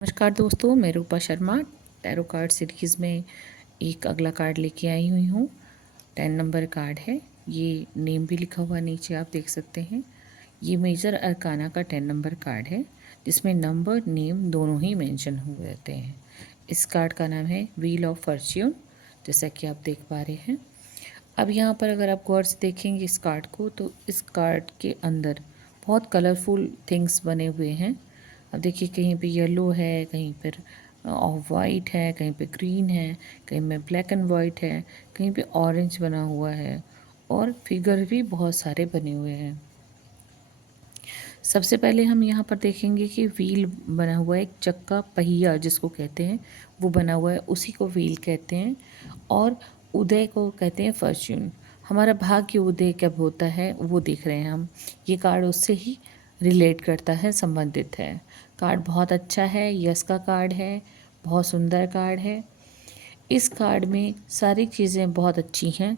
नमस्कार दोस्तों, मैं रूपा शर्मा टैरो कार्ड सीरीज़ में एक अगला कार्ड लेके आई हुई हूँ। 10 नंबर कार्ड है। ये नेम भी लिखा हुआ नीचे आप देख सकते हैं। ये मेजर अरकाना का 10 नंबर कार्ड है जिसमें नंबर नेम दोनों ही मेंशन हुए रहते हैं। इस कार्ड का नाम है व्हील ऑफ फॉर्च्यून, जैसा कि आप देख पा रहे हैं। अब यहाँ पर अगर आप गौर से देखेंगे इस कार्ड को, तो इस कार्ड के अंदर बहुत कलरफुल थिंग्स बने हुए हैं। अब देखिए, कहीं पे येलो है, कहीं पर ऑफ वाइट है, कहीं पे ग्रीन है, कहीं में ब्लैक एंड वाइट है, कहीं पे ऑरेंज बना हुआ है और फिगर भी बहुत सारे बने हुए हैं। सबसे पहले हम यहाँ पर देखेंगे कि व्हील बना हुआ है, एक चक्का पहिया जिसको कहते हैं वो बना हुआ है, उसी को व्हील कहते हैं। और उदय को कहते हैं फॉर्च्यून। हमारा भाग्य उदय कब होता है वो देख रहे हैं हम। ये कार्ड उससे ही रिलेट करता है, संबंधित है। कार्ड बहुत अच्छा है, यस का कार्ड है, बहुत सुंदर कार्ड है। इस कार्ड में सारी चीज़ें बहुत अच्छी हैं।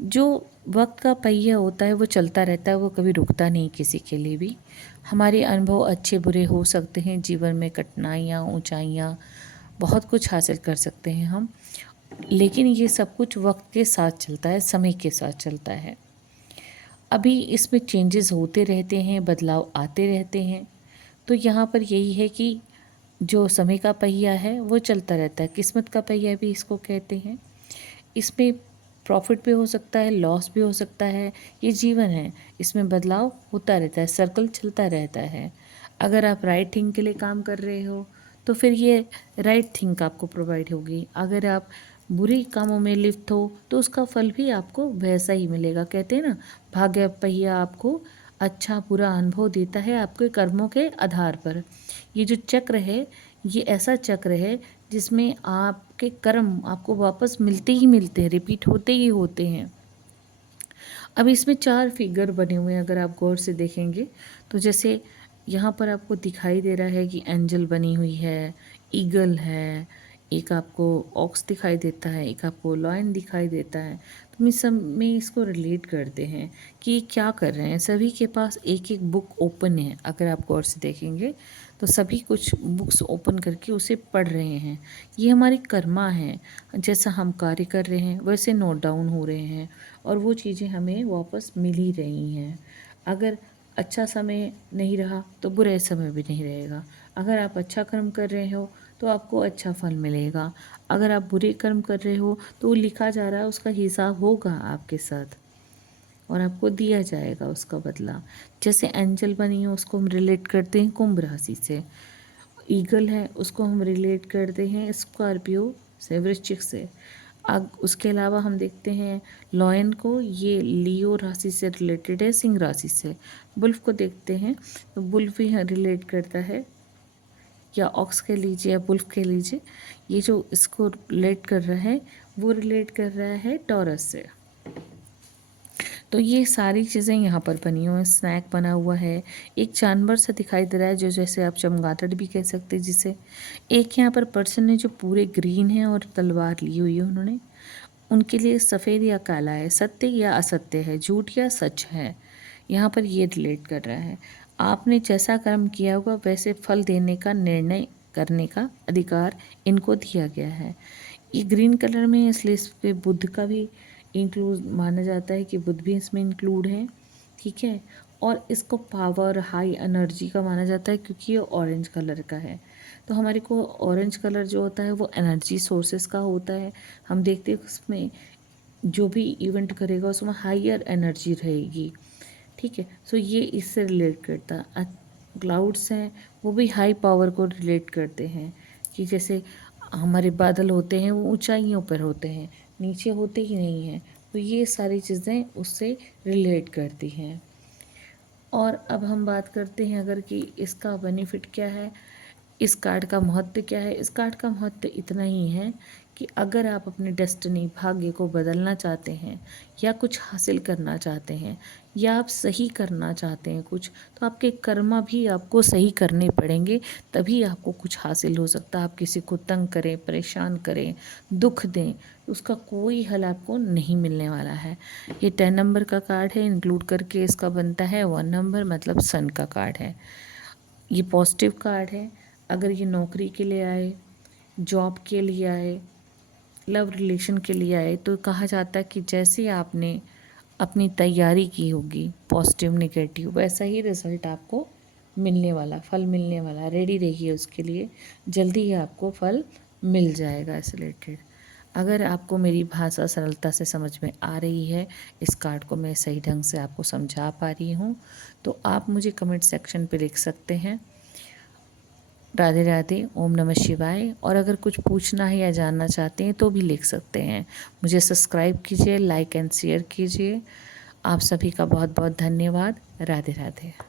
जो वक्त का पहिया होता है वो चलता रहता है, वो कभी रुकता नहीं किसी के लिए भी। हमारे अनुभव अच्छे बुरे हो सकते हैं, जीवन में कठिनाइयाँ ऊंचाइयाँ बहुत कुछ हासिल कर सकते हैं हम, लेकिन ये सब कुछ वक्त के साथ चलता है, समय के साथ चलता है। अभी इसमें चेंजेस होते रहते हैं, बदलाव आते रहते हैं। तो यहाँ पर यही है कि जो समय का पहिया है वो चलता रहता है, किस्मत का पहिया भी इसको कहते हैं। इसमें प्रॉफिट भी हो सकता है, लॉस भी हो सकता है। ये जीवन है, इसमें बदलाव होता रहता है, सर्कल चलता रहता है। अगर आप राइट थिंग के लिए काम कर रहे हो तो फिर ये राइट थिंग आपको प्रोवाइड होगी। अगर आप बुरी कामों में लिप्त हो तो उसका फल भी आपको वैसा ही मिलेगा। कहते हैं ना, भाग्य पहिया आपको अच्छा बुरा अनुभव देता है आपके कर्मों के आधार पर। ये जो चक्र है, ये ऐसा चक्र है जिसमें आपके कर्म आपको वापस मिलते ही मिलते हैं, रिपीट होते ही होते हैं। अब इसमें 4 फिगर बने हुए हैं, अगर आप गौर से देखेंगे तो जैसे यहाँ पर आपको दिखाई दे रहा है कि एंजल बनी हुई है, ईगल है, एक आपको ऑक्स दिखाई देता है, एक आपको लॉयन दिखाई देता है। तो हम इस सब में इसको रिलेट करते हैं कि ये क्या कर रहे हैं। सभी के पास एक एक बुक ओपन है, अगर आप गौर से देखेंगे तो सभी कुछ बुक्स ओपन करके उसे पढ़ रहे हैं। ये हमारी कर्मा है, जैसा हम कार्य कर रहे हैं वैसे नोट डाउन हो रहे हैं और वो चीज़ें हमें वापस मिल ही रही हैं। अगर अच्छा समय नहीं रहा तो बुरे समय भी नहीं रहेगा। अगर आप अच्छा कर्म कर रहे हो तो आपको अच्छा फल मिलेगा। अगर आप बुरे कर्म कर रहे हो तो वो लिखा जा रहा है, उसका हिसाब होगा आपके साथ और आपको दिया जाएगा उसका बदला। जैसे एंजल बनी है उसको हम रिलेट करते हैं कुंभ राशि से, ईगल है उसको हम रिलेट करते हैं स्कॉर्पियो से, वृश्चिक से। अब उसके अलावा हम देखते हैं लॉयन को, ये लियो राशि से रिलेटेड है, सिंह राशि से। बुल्फ को देखते हैं तो बुल्फ भी रिलेट करता है, या ऑक्स कह लीजिए या बुल्फ कह लीजिए। ये जो इसको रिलेट कर रहा है वो रिलेट कर रहा है टॉरस से। तो ये सारी चीज़ें यहाँ पर बनी हुई हैं। स्नैक बना हुआ है, एक जानवर सा दिखाई दे रहा है जो जैसे आप चमगादड़ भी कह सकते हैं जिसे। एक यहाँ पर पर्सन है जो पूरे ग्रीन है और तलवार ली हुई है उन्होंने। उनके लिए सफ़ेद या काला है, सत्य या असत्य है, झूठ या सच है। यहाँ पर ये रिलेट कर रहा है। आपने जैसा कर्म किया होगा वैसे फल देने का निर्णय करने का अधिकार इनको दिया गया है। ये ग्रीन कलर में है इसलिए इस पे बुद्ध का भी इंक्लूड माना जाता है कि बुद्ध भी इसमें इंक्लूड है, ठीक है। और इसको पावर हाई एनर्जी का माना जाता है क्योंकि ये ऑरेंज कलर का है। तो हमारे को ऑरेंज कलर जो होता है वो एनर्जी सोर्सेस का होता है। हम देखते हैं उसमें जो भी इवेंट करेगा उसमें हाइयर एनर्जी रहेगी, ठीक है। सो ये इससे रिलेट करता है। क्लाउड्स हैं वो भी हाई पावर को रिलेट करते हैं कि जैसे हमारे बादल होते हैं वो ऊंचाइयों पर होते हैं, नीचे होते ही नहीं हैं। तो ये सारी चीज़ें उससे रिलेट करती हैं। और अब हम बात करते हैं अगर कि इसका बेनिफिट क्या है, इस कार्ड का महत्व क्या है। इस कार्ड का महत्व इतना ही है कि अगर आप अपनी डेस्टिनी भाग्य को बदलना चाहते हैं या कुछ हासिल करना चाहते हैं या आप सही करना चाहते हैं कुछ, तो आपके कर्मा भी आपको सही करने पड़ेंगे, तभी आपको कुछ हासिल हो सकता है। आप किसी को तंग करें, परेशान करें, दुख दें, उसका कोई हल आपको नहीं मिलने वाला है। ये 10 नंबर का कार्ड है, इंक्लूड करके इसका बनता है 1 नंबर, मतलब सन का कार्ड है। ये पॉजिटिव कार्ड है। अगर ये नौकरी के लिए आए, जॉब के लिए आए, लव रिलेशन के लिए आए, तो कहा जाता है कि जैसे आपने अपनी तैयारी की होगी पॉजिटिव नेगेटिव, वैसा ही रिज़ल्ट आपको मिलने वाला, फल मिलने वाला। रेडी रहिए उसके लिए, जल्दी ही आपको फल मिल जाएगा इस रिलेटेड। अगर आपको मेरी भाषा सरलता से समझ में आ रही है, इस कार्ड को मैं सही ढंग से आपको समझा पा रही हूँ, तो आप मुझे कमेंट सेक्शन पे लिख सकते हैं राधे राधे, ओम नमः शिवाय। और अगर कुछ पूछना है या जानना चाहते हैं तो भी लिख सकते हैं। मुझे सब्सक्राइब कीजिए, लाइक एंड शेयर कीजिए। आप सभी का बहुत बहुत धन्यवाद। राधे राधे।